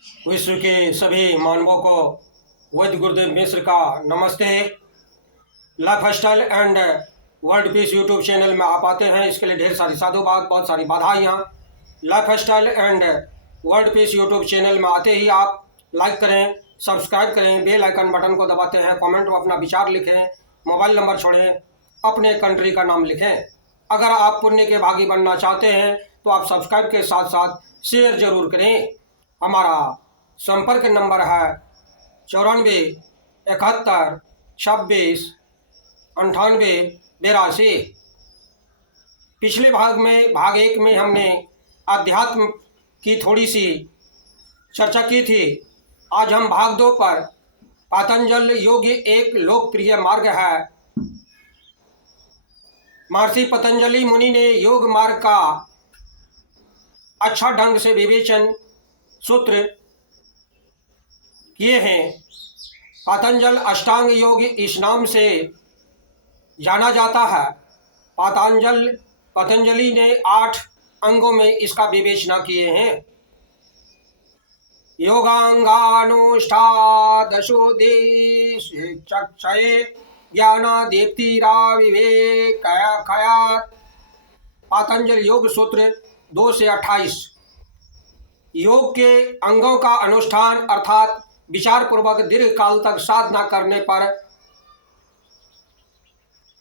विश्व के सभी मानवों को वैद्य गुरुदेव मिश्र का नमस्ते। Life style and world peace YouTube channel में आप आते हैं, इसके लिए ढेर सारी साधुवाद, बहुत सारी बधाइयाँ। Life style and world peace YouTube channel में आते ही आप लाइक करें, सब्सक्राइब करें, बेल आइकन बटन को दबाते हैं, कमेंट में अपना विचार लिखें, मोबाइल नंबर छोड़ें, अपने कंट्री का नाम लिखें। अगर आप पुण्य के भागी बनना चाहते हैं तो आप सब्सक्राइब के साथ साथ शेयर जरूर करें। हमारा संपर्क नंबर है 94 71 26 98 82। पिछले भाग एक में हमने अध्यात्म की थोड़ी सी चर्चा की थी। आज हम भाग 2 पर पतंजल योग एक लोकप्रिय मार्ग है। महर्षि पतंजलि मुनि ने योग मार्ग का अच्छा ढंग से विवेचन सूत्र किए हैं। पतंजल अष्टांग योग इस नाम से जाना जाता है। पतंजलि ने 8 अंगों में इसका विवेचना किए हैं। योगांगानुष्ठादशोदेशे ज्ञानादीप्तिराविवेकयात्। पतंजल योग सूत्र 2 से 28। योग के अंगों का अनुष्ठान अर्थात विचार पूर्वक दीर्घ काल तक साधना करने पर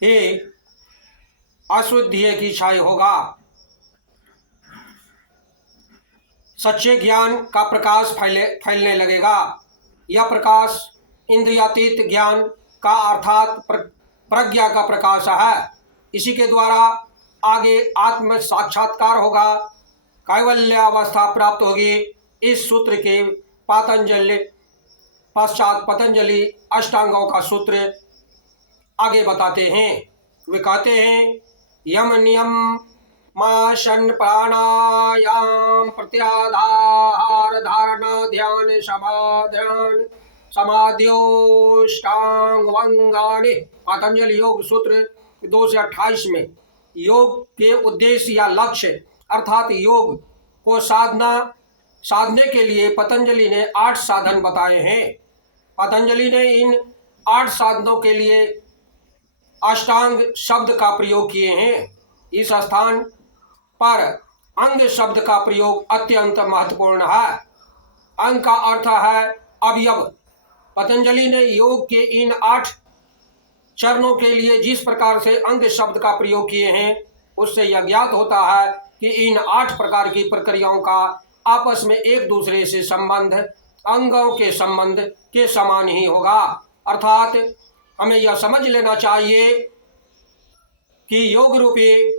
ही अशुद्धि की क्षय होगा। सच्चे ज्ञान का प्रकाश फैलने लगेगा। यह प्रकाश इंद्रियातीत ज्ञान का अर्थात प्रज्ञा का प्रकाश है। इसी के द्वारा आगे आत्म साक्षात्कार होगा, कैवल्य अवस्था प्राप्त होगी। इस सूत्र के पश्चात पतंजलि अष्टांगों का सूत्र आगे बताते हैं। वे कहते हैं, यम नियम आसन प्राणायाम प्रत्याहार धारणा ध्यान समाध्योष्टांगानि। पतंजलि योग सूत्र 2 से 28 में योग के उद्देश्य या लक्ष्य अर्थात योग को साधने के लिए पतंजलि ने 8 साधन बताए हैं। पतंजलि ने इन 8 साधनों के लिए अष्टांग शब्द का प्रयोग किए हैं। इस स्थान पर अंग शब्द का प्रयोग अत्यंत महत्वपूर्ण है। अंग का अर्थ है अवयव। पतंजलि ने योग के इन 8 चरणों के लिए जिस प्रकार से अंग शब्द का प्रयोग किए हैं, उससे यह ज्ञात होता है कि इन 8 प्रकार की प्रक्रियाओं का आपस में एक दूसरे से संबंध अंगों के संबंध के समान ही होगा। अर्थात हमें यह समझ लेना चाहिए कि योग रूपी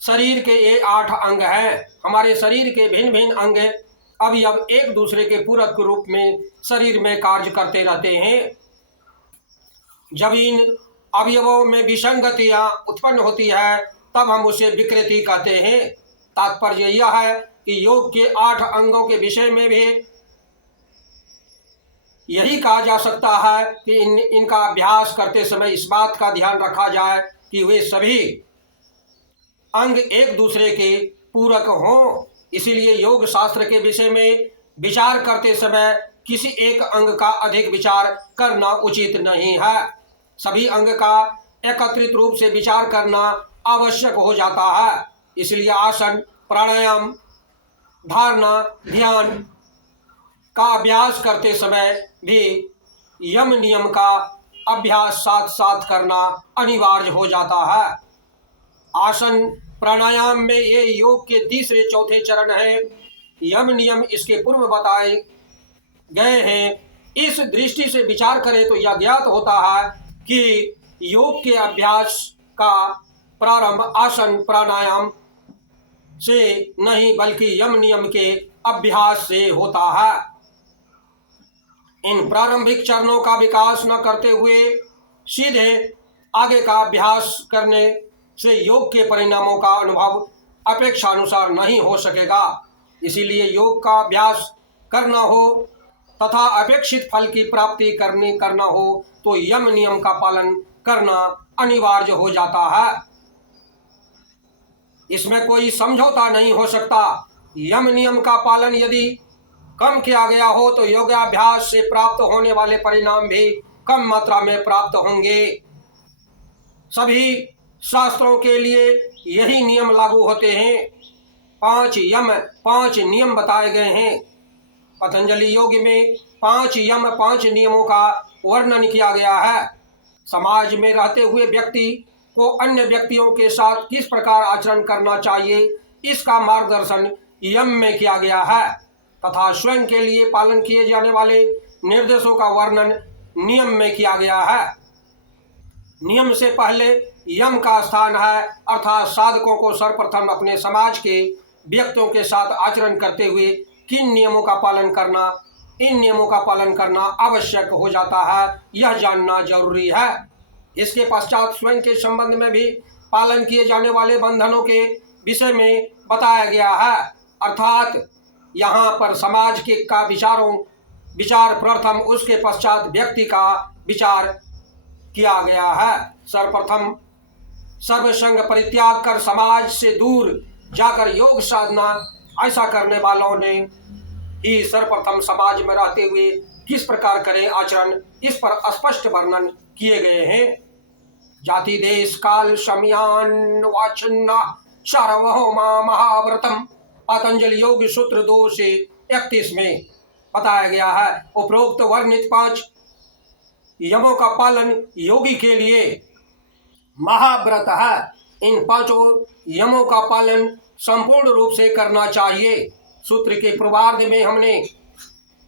शरीर के ये 8 अंग हैं। हमारे शरीर के भिन्न भिन्न अंग अवयव एक दूसरे के पूरक रूप में शरीर में कार्य करते रहते हैं। जब इन अवयवों में विसंगतियां उत्पन्न होती है तब हम उसे विकृति कहते हैं। तात्पर्य यह है कि योग के 8 अंगों के विषय में भी यही कहा जा सकता है कि इनका अभ्यास करते समय इस बात का ध्यान रखा जाए कि वे सभी अंग एक दूसरे के पूरक हों। इसीलिए योग शास्त्र के विषय में विचार करते समय किसी एक अंग का अधिक विचार करना उचित नहीं है। सभी अंग का एकत्रित रूप से विचार करना आवश्यक हो जाता है। इसलिए आसन, प्राणायाम, धारणा, ध्यान का अभ्यास करते समय भी यम नियम का अभ्यास साथ साथ करना अनिवार्य हो जाता है। आसन प्राणायाम में ये योग के तीसरे चौथे चरण हैं। यम नियम इसके पूर्व बताए गए हैं। इस दृष्टि से विचार करें तो यह ज्ञात होता है कि योग के अभ्यास का प्रारंभ आसन प्राणायाम से नहीं बल्कि यम नियम के अभ्यास से होता है। इन प्रारंभिक चरणों का विकास न करते हुए सीधे आगे का अभ्यास करने से योग के परिणामों का अनुभव अपेक्षानुसार नहीं हो सकेगा। इसीलिए योग का अभ्यास करना हो तथा अपेक्षित फल की प्राप्ति करना हो तो यम नियम का पालन करना अनिवार्य हो जाता है। इसमें कोई समझौता नहीं हो सकता। यम नियम का पालन यदि कम किया गया हो तो योगाभ्यास से प्राप्त होने वाले परिणाम भी कम मात्रा में प्राप्त होंगे। सभी शास्त्रों के लिए यही नियम लागू होते हैं। 5 नियम बताए गए हैं। पतंजलि योग में 5 नियमों का वर्णन किया गया है। समाज में रहते हुए व्यक्ति को अन्य व्यक्तियों के साथ किस प्रकार आचरण करना चाहिए, इसका मार्गदर्शन यम में किया गया है तथा स्वयं के लिए पालन किए जाने वाले निर्देशों का वर्णन नियम में किया गया है। नियम से पहले यम का स्थान है, अर्थात साधकों को सर्वप्रथम अपने समाज के व्यक्तियों के साथ आचरण करते हुए किन नियमों का पालन करना, इन नियमों का पालन करना आवश्यक हो जाता है, यह जानना जरूरी है। इसके पश्चात स्वयं के संबंध में भी पालन किए जाने वाले बंधनों के विषय में बताया गया है, अर्थात यहाँ पर समाज के का विचार प्रथम, उसके पश्चात व्यक्ति का विचार किया गया है। सर्वप्रथम सर्वसंग परित्याग कर समाज से दूर जाकर योग साधना, ऐसा करने वालों ने ही सर्वप्रथम समाज में रहते हुए किस प्रकार करें आचरण, इस पर स्पष्ट वर्णन किए गए हैं। जाति देश काल समयान वाचन्ना सार्वभौमा महाव्रतम, पतंजलि योग सूत्र 2 से 31 में बताया गया है। उपरोक्त वर्णित 5 यमों का पालन योगी के लिए महाव्रत है। इन 5 यमों का पालन संपूर्ण रूप से करना चाहिए। सूत्र के पूर्वार्ध में हमने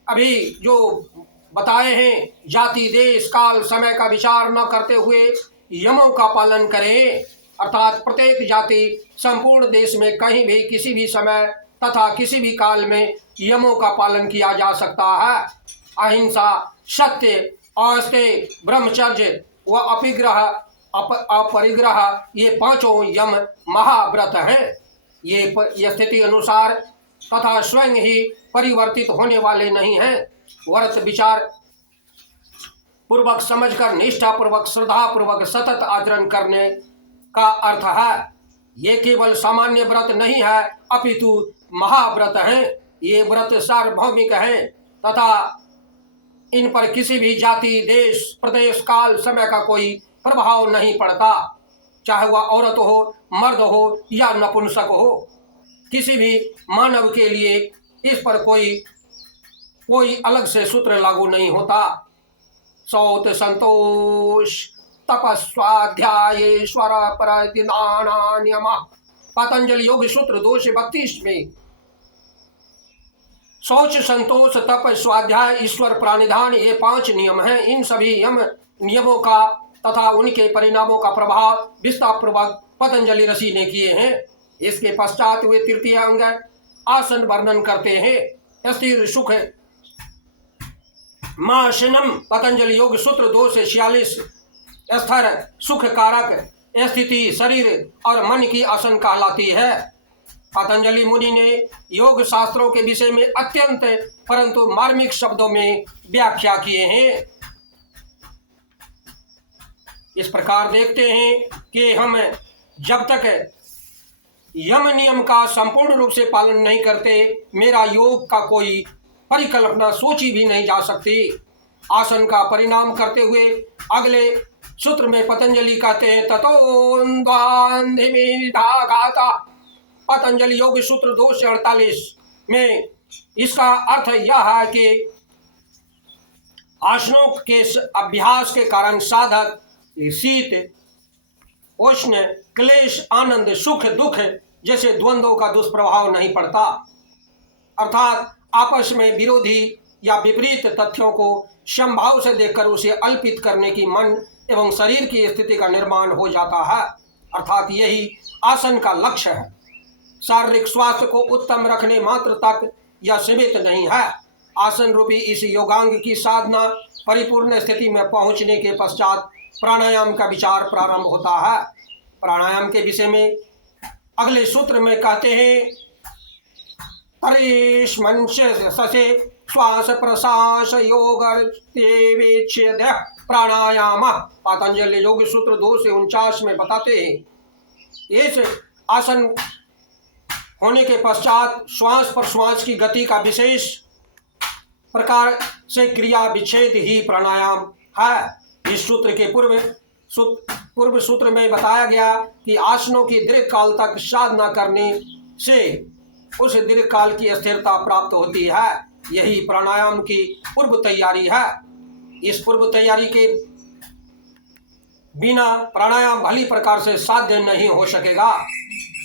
अभी जो बताए हैं, जाति देश काल समय का विचार न करते हुए यमों का पालन करें, अर्थात प्रत्येक जाति संपूर्ण देश में कहीं भी किसी भी समय तथा किसी भी काल में यमों का पालन किया जा सकता है। अहिंसा, सत्य, अस्तेय, ब्रह्मचर्य व अपरिग्रह, ये 5 यम महाव्रत हैं। ये स्थिति अनुसार तथा स्वयं ही परिवर्तित होने वाले नहीं हैं। व्रत विचार पूर्वक समझकर निष्ठा पूर्वक श्रद्धा पूर्वक सतत आचरण करने का अर्थ है। ये केवल सामान्य व्रत नहीं है, अपितु महाव्रत हैं। ये व्रत सार्वभौमिक हैं तथा इन पर किसी भी जाति, देश, प्रदेश, काल, समय का कोई प्रभाव नहीं पड़ता, चाहे वह औरत हो, मर्द हो या नपुंसक हो। किसी भी मानव के लिए इस पर कोई अलग से सूत्र लागू नहीं होता। सौत संतोष तपस्वाध्यायेश्वर परदिनाना नियम, पतंजलि योग सूत्र 2 से 32 में शौच, संतोष, तप, स्वाध्याय, ईश्वर प्राणिधान, ये 5 नियम हैं। इन सभी नियमों का तथा उनके परिणामों का प्रभाव विस्तार पूर्वक पतंजलि ऋषि ने किए हैं। इसके पश्चात वे तृतीय अंग आसन वर्णन करते हैं। स्थिर सुख माशनम, पतंजलि योग सूत्र 2 से 46, स्थिर सुख कारक स्थिति शरीर और मन की आसन कहलाती है। पतंजलि मुनि ने योग शास्त्रों के विषय में अत्यंत परंतु मार्मिक शब्दों में व्याख्या किए हैं। इस प्रकार देखते हैं कि हम जब तक यम नियम का संपूर्ण रूप से पालन नहीं करते, मेरा योग का कोई परिकल्पना सोची भी नहीं जा सकती। आसन का परिणाम करते हुए अगले सूत्र में पतंजलि कहते हैं, ततोन्धाता, पतंजलि योग सूत्र 2 से 48 में इसका अर्थ यह है कि आसनों के अभ्यास के कारण साधक शीत, उष्ण, क्लेश, आनंद, सुख, दुख जैसे द्वंद्वों का दुष्प्रभाव नहीं पड़ता, अर्थात आपस में विरोधी या विपरीत तथ्यों को समभाव से देखकर उसे अल्पित करने की मन एवं शरीर की स्थिति का निर्माण हो जाता है, अर्थात यही आसन का लक्ष्य है। शारीरिक स्वास्थ्य को उत्तम रखने मात्र तक यह सीमित नहीं है। आसन रूपी इस योगांग की साधना परिपूर्ण स्थिति में पहुंचने के पश्चात प्राणायाम का विचार प्रारंभ होता है। प्राणायाम के विषय में अगले सूत्र में कहते हैं, ससे श्वास प्रश्वास योग प्राणायाम, पतंजलि योग सूत्र 2 से 49 में बताते हैं। इस आसन होने के पश्चात श्वास प्रश्वास की गति का विशेष प्रकार से क्रिया विच्छेद ही प्राणायाम है। इस सूत्र के पूर्व सूत्र में बताया गया कि आसनों की दीर्घ काल तक साधना करने से उस दीर्घ काल की स्थिरता प्राप्त होती है। यही प्राणायाम की पूर्व तैयारी है। इस पूर्व तैयारी के बिना प्राणायाम भली प्रकार से साध्य नहीं हो सकेगा।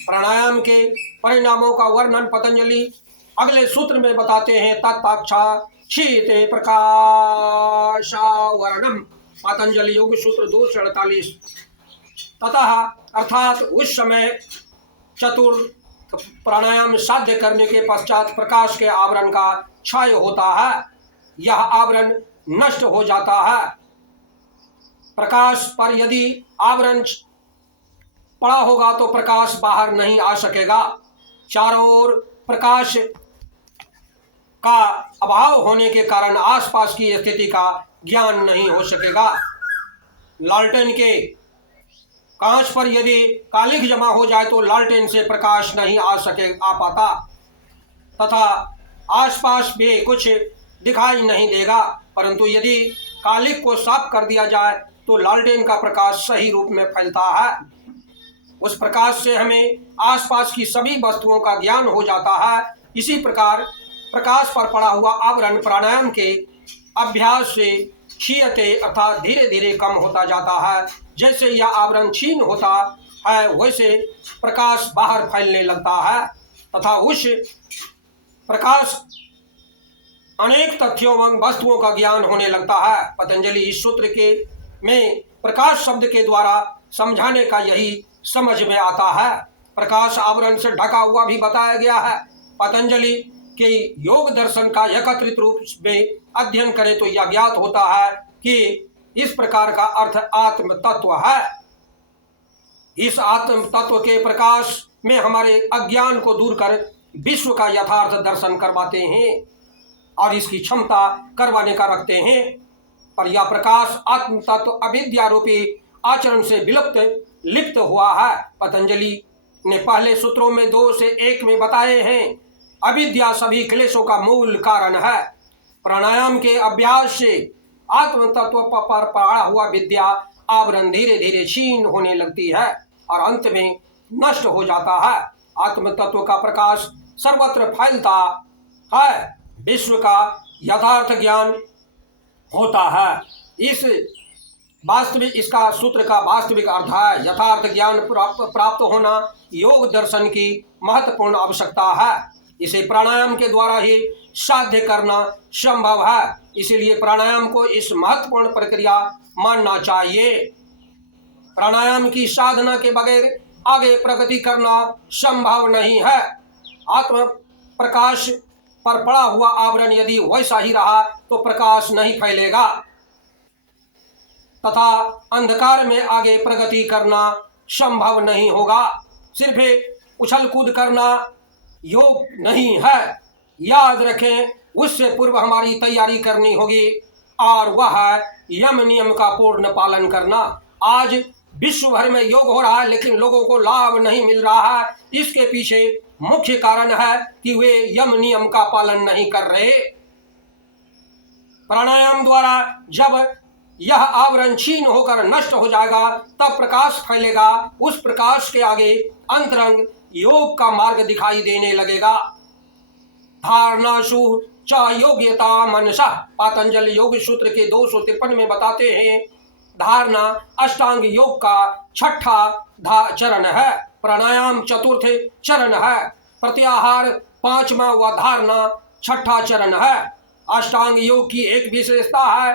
प्राणायाम के परिणामों का वर्णन पतंजलि अगले सूत्र में बताते हैं। तत्साक्षाते प्रकाशावरणम, पतंजलि योग सूत्र 248। ततः अर्थात उस समय चतुर्थ प्राणायाम साध्य करने के पश्चात प्रकाश के आवरण का क्षय होता है। यह आवरण नष्ट हो जाता है। प्रकाश पर यदि आवरण पड़ा होगा तो प्रकाश बाहर नहीं आ सकेगा। चारों ओर प्रकाश का अभाव होने के कारण आसपास की स्थिति का ज्ञान नहीं हो सकेगा। लालटेन के कांच पर यदि कालिख जमा हो जाए तो लालटेन से प्रकाश नहीं आ पाता तथा आसपास भी कुछ दिखाई नहीं देगा। परंतु यदि कालिख को साफ कर दिया जाए तो लालटेन का प्रकाश सही रूप में फैलता है। उस प्रकाश से हमें आसपास की सभी वस्तुओं का ज्ञान हो जाता है। इसी प्रकार प्रकाश पर पड़ा हुआ आवरण प्राणायाम के अभ्यास से क्षीयते अर्थात धीरे धीरे कम होता जाता है। जैसे यह आवरण क्षीण होता है वैसे प्रकाश बाहर फैलने लगता है तथा उस प्रकाश अनेक तथ्यों व वस्तुओं का ज्ञान होने लगता है। पतंजलि इस सूत्र के में प्रकाश शब्द के द्वारा समझाने का यही समझ में आता है। प्रकाश आवरण से ढका हुआ भी बताया गया है। पतंजलि के योग दर्शन का एकत्रित रूप में अध्ययन करें तो यह ज्ञात होता है कि इस प्रकार का अर्थ आत्म तत्व है। इस आत्म तत्व के प्रकाश में हमारे अज्ञान को दूर कर विश्व का यथार्थ दर्शन करवाते हैं और इसकी क्षमता करवाने का रखते हैं। पर यह प्रकाश आत्म तत्व अविद्या रूपी आचरण से लिप्त हुआ है। पतंजलि ने पहले सूत्रों में 2 से 1 में बताए हैं। अविद्या सभी क्लेशों का मूल कारण है। प्राणायाम के अभ्यास से आत्म तत्व पर पड़ा हुआ विद्या आवरण धीरे धीरे क्षीण होने लगती है और अंत में नष्ट हो जाता है। आत्म तत्व का प्रकाश सर्वत्र फैलता है। विश्व का यथार्थ ज्ञान होता है। इसका सूत्र का वास्तविक अर्थ है यथार्थ ज्ञान प्राप्त होना योग दर्शन की महत्वपूर्ण आवश्यकता है। इसे प्राणायाम के द्वारा ही साध्य करना संभव है। इसलिए प्राणायाम को इस महत्वपूर्ण प्रक्रिया मानना चाहिए। प्राणायाम की साधना के बगैर आगे प्रगति करना संभव नहीं है। आत्म प्रकाश पर पड़ा हुआ आवरण यदि वैसा ही रहा तो प्रकाश नहीं फैलेगा तथा अंधकार में आगे प्रगति करना संभव नहीं होगा। सिर्फ उछल कूद करना योग नहीं है। याद रखें, उससे पूर्व हमारी तैयारी करनी होगी और वह है यम नियम का पूर्ण पालन करना। आज विश्व भर में योग हो रहा है लेकिन लोगों को लाभ नहीं मिल रहा है। इसके पीछे मुख्य कारण है कि वे यम नियम का पालन नहीं कर रहे। प्राणायाम द्वारा जब यह आवरण क्षीण होकर नष्ट हो जाएगा तब प्रकाश फैलेगा। उस प्रकाश के आगे अंतरंग योग का मार्ग दिखाई देने लगेगा। धारणासु च योग्यता मनसा, पतंजलि योग सूत्र के 253 में बताते हैं। धारणा अष्टांग योग का 6ठा चरण है। प्राणायाम 4th चरण है। प्रत्याहार 5वां व धारणा 6ठा चरण है। अष्टांग योग की एक विशेषता है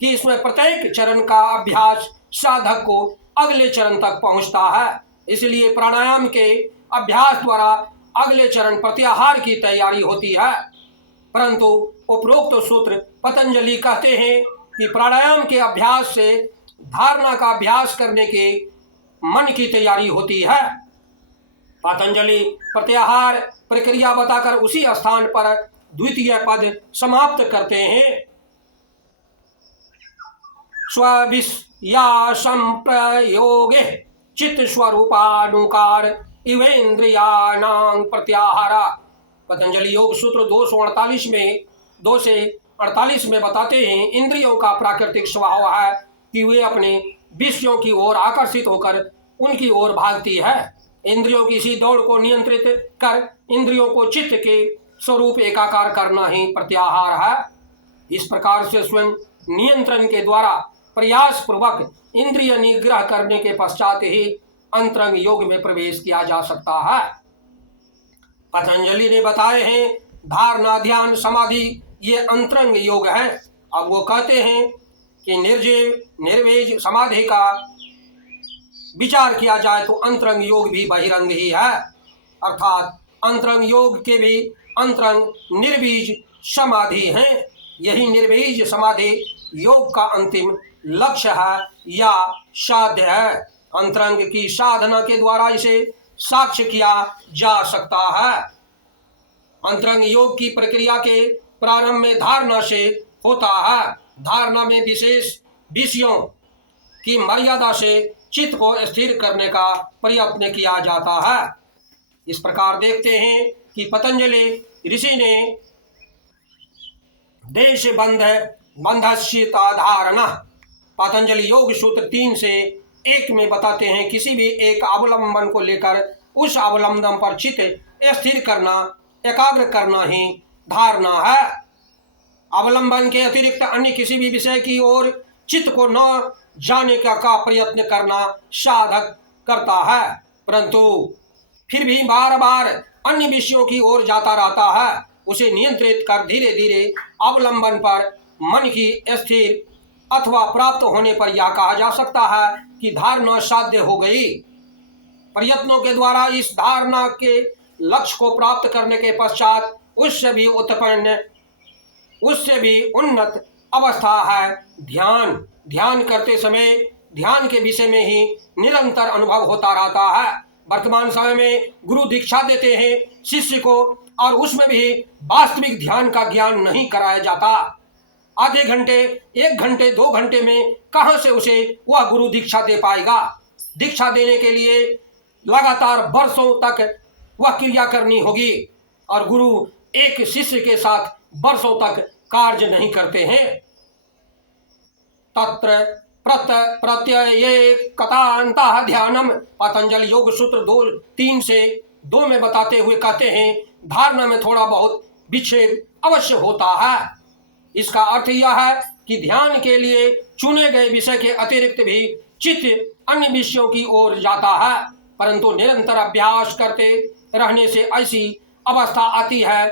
कि इसमें प्रत्येक चरण का अभ्यास साधक को अगले चरण तक पहुंचता है। इसलिए प्राणायाम के अभ्यास द्वारा अगले चरण प्रत्याहार की तैयारी होती है। परंतु उपरोक्त सूत्र पतंजलि कहते हैं कि प्राणायाम के अभ्यास से धारणा का अभ्यास करने के मन की तैयारी होती है। पतंजलि प्रत्याहार प्रक्रिया बताकर उसी स्थान पर द्वितीय पद समाप्त करते हैं। स्विया संप्रयोगे चित्त स्वरूपानुकार इवेन्द्रियाणां प्रत्याहारा। पतंजलि योग सूत्र 248 में 2 से 48 में बताते हैं, इंद्रियों का प्राकृतिक स्वभाव है कि वे अपने विषयों की ओर आकर्षित होकर उनकी ओर भागती है। इंद्रियों की इसी दौड़ को नियंत्रित कर इंद्रियों को चित्त के स्वरूप एकाकार करना ही प्रत्याहार है। इस प्रकार से स्वयं नियंत्रण के द्वारा प्रयास पूर्वक इंद्रिय निग्रह करने के पश्चात ही अंतरंग योग में प्रवेश किया जा सकता है। पतंजलि ने बताए हैं धारणा, ध्यान, समाधि ये अंतरंग योग है। अब वो कहते हैं कि निर्जीव निर्वेज समाधि का विचार किया जाए तो अंतरंग योग भी बहिरंग ही है, अर्थात अंतरंग योग के भी अंतरंग निर्बीज समाधि है। यही निर्बीज समाधि योग का अंतिम लक्ष्य है या साध्य है। अंतरंग की साधना के द्वारा इसे साक्ष्य किया जा सकता है। अंतरंग योग की प्रक्रिया के प्रारंभ में धारणा से होता है। धारणा में विशेष विषयों की मर्यादा से चित्त को स्थिर करने का प्रयत्न किया जाता है। इस प्रकार देखते हैं कि पतंजलि ऋषि ने देश बंधस्यता धारणा पतंजलि योग सूत्र 3 से 1 में बताते हैं, किसी भी एक अवलंबन को लेकर उस अवलंबन पर चित्त स्थिर करना, एकाग्र करना ही धारणा है। अवलंबन के अतिरिक्त अन्य किसी भी विषय की ओर चित्त को न जाने का प्रयत्न करना साधक करता है, परंतु फिर भी बार बार अन्य विषयों की ओर जाता रहता है। उसे नियंत्रित कर धीरे धीरे अवलंबन पर मन की स्थिर अथवा प्राप्त होने पर यह कहा जा सकता है कि धारणा साध्य हो गई। प्रयत्नों के द्वारा इस धारणा के लक्ष्य को प्राप्त करने के पश्चात उससे भी उन्नत अवस्था है ध्यान। ध्यान करते समय ध्यान के विषय में ही निरंतर अनुभव होता रहता है। वर्तमान समय में गुरु दीक्षा देते हैं शिष्य को, और उसमें भी वास्तविक ध्यान का ज्ञान नहीं कराया जाता। आधे घंटे, 1 घंटे, 2 घंटे में कहां से उसे वह गुरु दीक्षा दे पाएगा। दीक्षा देने के लिए लगातार वर्षों तक वह क्रिया करनी होगी, और गुरु एक शिष्य के साथ वर्षों तक कार्य नहीं करते हैं। तत्र प्रत्यय कथांतः ध्यानम पतंजलि योग सूत्र 3 से 2 में बताते हुए कहते हैं, धारणा में थोड़ा बहुत विक्षेप अवश्य होता है। इसका अर्थ यह है कि ध्यान के लिए चुने गए विषय के अतिरिक्त भी चित्त अन्य विषयों की ओर जाता है, परंतु निरंतर अभ्यास करते रहने से ऐसी अवस्था आती है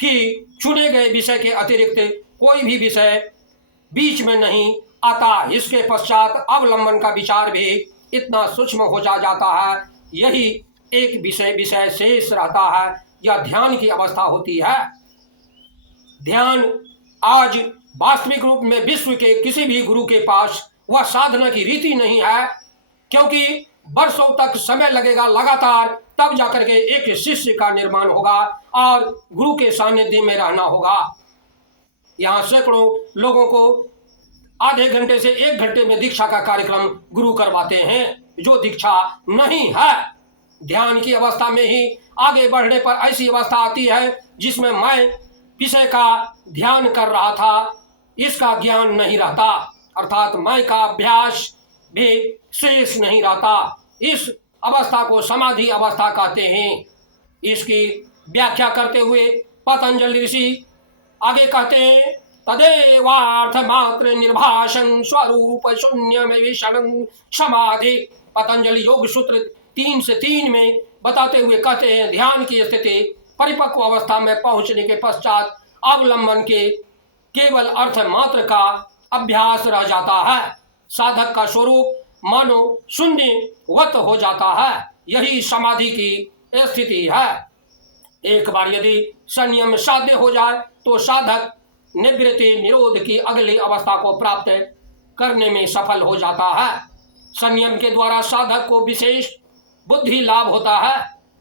कि चुने गए विषय के अतिरिक्त कोई भी विषय बीच में नहीं आता। इसके पश्चात अवलंबन का विचार भी इतना सूक्ष्म हो जाता है, यही एक विषय शेष रहता है, यह ध्यान की अवस्था होती है। ध्यान आज वास्तविक रूप में विश्व के किसी भी गुरु के पास वह साधना की रीति नहीं है, क्योंकि वर्षों तक समय लगेगा लगातार, तब जाकर के एक शिष्य का निर्माण होगा और गुरु के सानिध्य में रहना होगा। यहाँ सैकड़ों लोगों को आधे घंटे से 1 घंटे में दीक्षा का कार्यक्रम गुरु करवाते हैं, जो दीक्षा नहीं है। ध्यान की अवस्था में ही आगे बढ़ने पर ऐसी अवस्था आती है जिसमें मैं विषय का ध्यान कर रहा था, इसका ज्ञान नहीं रहता, अर्थात मैं का अभ्यास भी शेष नहीं रहता। इस अवस्था को समाधि अवस्था कहते हैं। इसकी व्याख्या करते हुए पतंजलि ऋषि आगे कहते हैं, तदेवार्थ मात्र निर्भाषं स्वरूप शून्य में विषम समाधि। पतंजलि योग सूत्र 3 से 3 में बताते हुए कहते हैं, ध्यान की स्थिति परिपक्व अवस्था में पहुंचने के पश्चात अवलंबन के केवल अर्थ मात्र का अभ्यास रह जाता है। साधक का स्वरूप मानो शून्यवत हो जाता है, यही समाधि की स्थिति है। एक बार यदि संयम साध्य हो जाए तो साधक निवृत्ति निरोध की अगली अवस्था को प्राप्त करने में सफल हो जाता है। संयम के द्वारा साधक को विशेष बुद्धि लाभ होता है।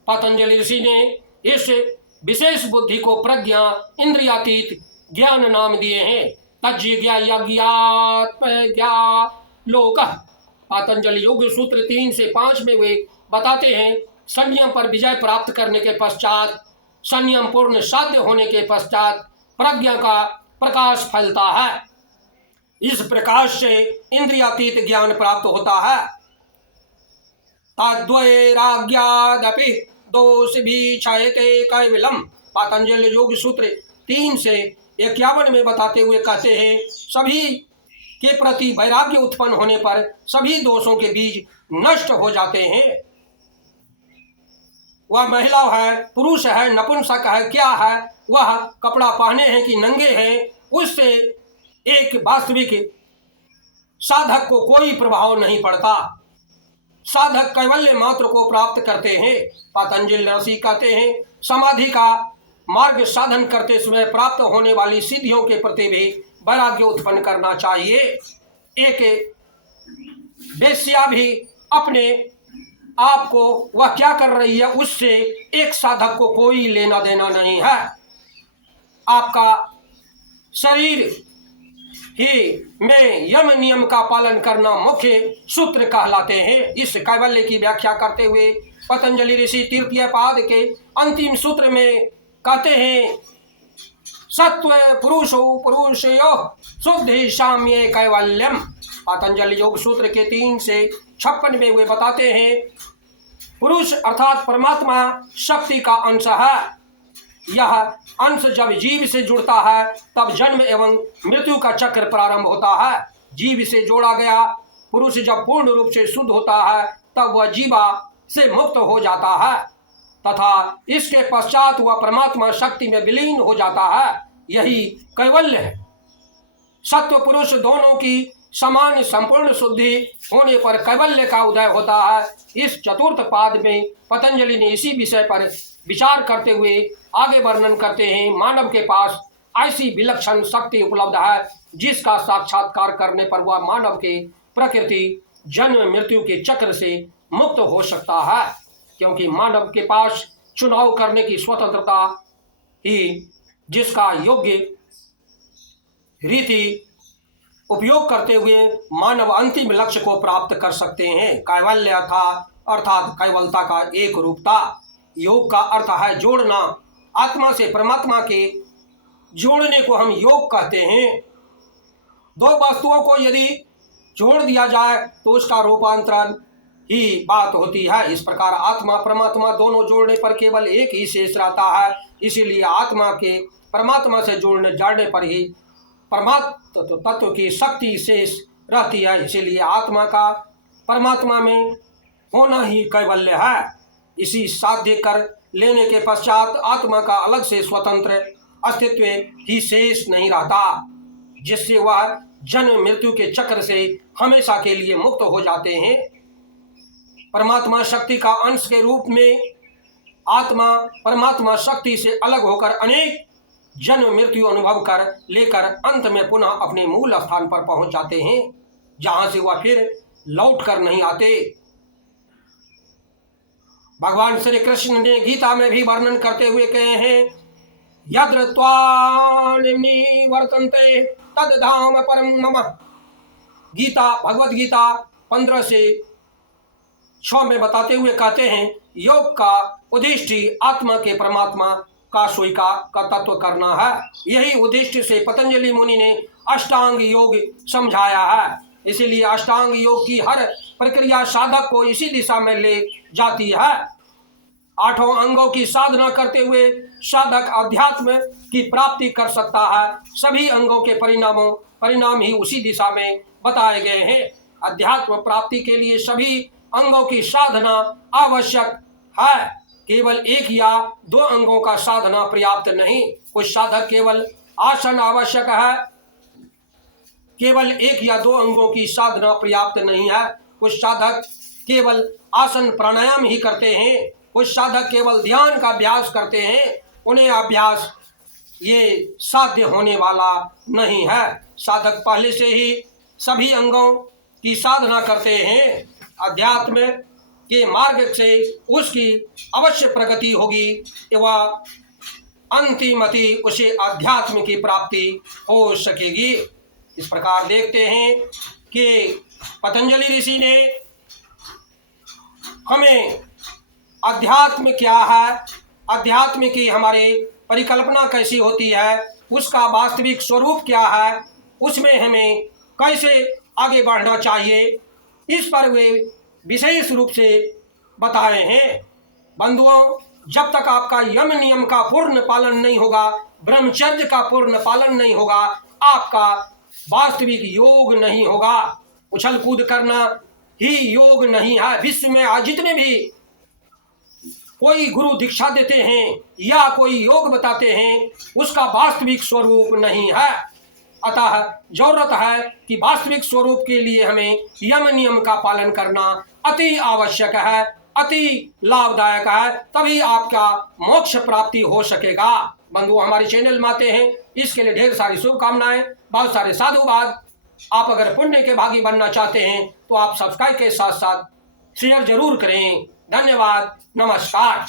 पतंजलि ऋषि ने इस विशेष बुद्धि को प्रज्ञा इंद्रियातीत ज्ञान नाम दिए हैं। तज्ज्ञा लोक। पतंजलि योग सूत्र 3 से 5 में वे बताते हैं, संयम पर विजय प्राप्त करने के पश्चात, संयम पूर्ण साध्य होने के पश्चात प्रज्ञा का प्रकाश फैलता है। इस प्रकाश से इंद्रियातीत ज्ञान प्राप्त होता है। तद्वैराग्यादपि दोष भी क्षयते कैवलम। पातंजलि योग सूत्र 3 से 51 में बताते हुए कहते हैं, सभी के प्रति वैराग्य उत्पन्न होने पर सभी दोषों के बीज नष्ट हो जाते हैं। वह महिला है, पुरुष है, नपुंसक है, क्या है, वह कपड़ा पहने हैं कि नंगे हैं, उससे एक वास्तविक साधक को कोई प्रभाव नहीं पड़ता। साधक कैवल्य मात्र को प्राप्त करते हैं। पतंजलि ऋषि कहते हैं, समाधि का मार्ग साधन करते समय प्राप्त होने वाली सिद्धियों के प्रति भी वैराग्य उत्पन्न करना चाहिए। एक वेश्या भी अपने आप को वह क्या कर रही है उससे एक साधक को कोई लेना देना नहीं है। आपका शरीर ही में यम नियम का पालन करना मुख्य सूत्र कहलाते हैं। इस कैवल्य की व्याख्या करते हुए पतंजलि ऋषि तृतीय पाद के अंतिम सूत्र में कहते हैं, सत्व पुरुषो पुरुषयो शुद्धि साम्ये कैवल्यम। पतंजलि योग सूत्र के 3 से 56 में वे बताते हैं, पुरुष अर्थात परमात्मा शक्ति का अंश है। यह अंश जब जीव से जुड़ता है तब जन्म एवं मृत्यु का चक्र प्रारंभ होता है। जीव से जोड़ा गया पुरुष जब पूर्ण रूप से शुद्ध होता है तब वह जीवा से मुक्त हो जाता है तथा इसके पश्चात वह परमात्मा शक्ति में विलीन हो जाता है। यही कैवल्य है। सत्व पुरुष दोनों की समान संपूर्ण शुद्धि होने पर कैवल्य का उदय होता है। इस चतुर्थ पाद में पतंजलि ने इसी विषय पर विचार करते हुए आगे वर्णन करते हैं, मानव के पास ऐसी विलक्षण शक्ति उपलब्ध है जिसका साक्षात्कार करने पर वह मानव के प्रकृति जन्म मृत्यु के चक्र से मुक्त हो सकता है, क्योंकि मानव के पास चुनाव करने की स्वतंत्रता ही जिसका योग्य रीति उपयोग करते हुए मानव अंतिम लक्ष्य को प्राप्त कर सकते हैं। कैवल्य था अर्थात कैवलता का एक रूपता। योग का अर्थ है जोड़ना। आत्मा से परमात्मा के जोड़ने को हम योग कहते हैं। दो वस्तुओं को यदि जोड़ दिया जाए तो उसका रूपांतरण ही बात होती है। इस प्रकार आत्मा परमात्मा दोनों जोड़ने पर केवल एक ही शेष रहता है। इसीलिए आत्मा के परमात्मा से जाने पर ही परमात्म तत्व की शक्ति शेष रहती है। इसीलिए आत्मा का परमात्मा में होना ही कैवल्य है। इसी साध्य कर लेने के पश्चात आत्मा का अलग से स्वतंत्र अस्तित्व ही शेष नहीं रहता, जिससे वह जन्म मृत्यु के चक्र से हमेशा के लिए मुक्त हो जाते हैं। परमात्मा शक्ति का अंश के रूप में आत्मा परमात्मा शक्ति से अलग होकर अनेक जन्म मृत्यु अनुभव कर लेकर अंत में पुनः अपने मूल स्थान पर पहुंच जाते हैं, जहां से वह फिर लौट कर नहीं आते। भगवान श्री कृष्ण ने गीता में भी वर्णन करते हुए कहे हैं, यद्र त्वानि वर्तन्ते तद धाम परम मम। गीता भगवत गीता 15 से 6 में बताते हुए कहते हैं, योग का उद्देश्य आत्मा के परमात्मा का स्वीकार का तत्व करना है। यही उद्देश्य से पतंजलि मुनि ने अष्टांग योग समझाया है। इसीलिए अष्टांग योग की हर प्रक्रिया साधक को इसी दिशा में ले जाती है। 8 अंगों की साधना करते हुए साधक अध्यात्म की प्राप्ति कर सकता है। सभी अंगों के परिणाम ही उसी दिशा में बताए गए हैं। अध्यात्म प्राप्ति के लिए सभी अंगों की साधना आवश्यक है। केवल 1 या 2 अंगों का साधना पर्याप्त नहीं। कुछ साधक केवल आसन आवश्यक है। केवल 1 या 2 अंगों की साधना पर्याप्त नहीं है। कुछ साधक केवल आसन प्राणायाम ही करते हैं। कुछ साधक केवल ध्यान का अभ्यास करते हैं। उन्हें अभ्यास ये साध्य होने वाला नहीं है। साधक पहले से ही सभी अंगों की साधना करते हैं। अध्यात्म के मार्ग से उसकी अवश्य प्रगति होगी एवं अंतिमति उसे अध्यात्म की प्राप्ति हो सकेगी। इस प्रकार देखते हैं कि पतंजलि ऋषि ने हमें अध्यात्म क्या है, अध्यात्म की हमारे परिकल्पना कैसी होती है, उसका वास्तविक स्वरूप क्या है, उसमें हमें कैसे आगे बढ़ना चाहिए, इस पर वे विशेष रूप से बताए हैं। बंधुओं, जब तक आपका यम नियम का पूर्ण पालन नहीं होगा, ब्रह्मचर्य का पूर्ण पालन नहीं होगा, आपका वास्तविक योग नहीं होगा। उछल कूद करना ही योग नहीं है। विश्व में आज जितने भी कोई गुरु दीक्षा देते हैं या कोई योग बताते हैं, उसका वास्तविक स्वरूप नहीं है। अतः जरूरत है कि वास्तविक स्वरूप के लिए हमें यम नियम का पालन करना अति आवश्यक है, अति लाभदायक है, तभी आपका मोक्ष प्राप्ति हो सकेगा। बंधु, हमारे चैनल में आते हैं, इसके लिए ढेर सारी शुभकामनाएं, बहुत सारे साधुवाद। आप अगर पुण्य के भागी बनना चाहते हैं तो आप सब्सक्राइब के साथ साथ शेयर जरूर करें। धन्यवाद, नमस्कार।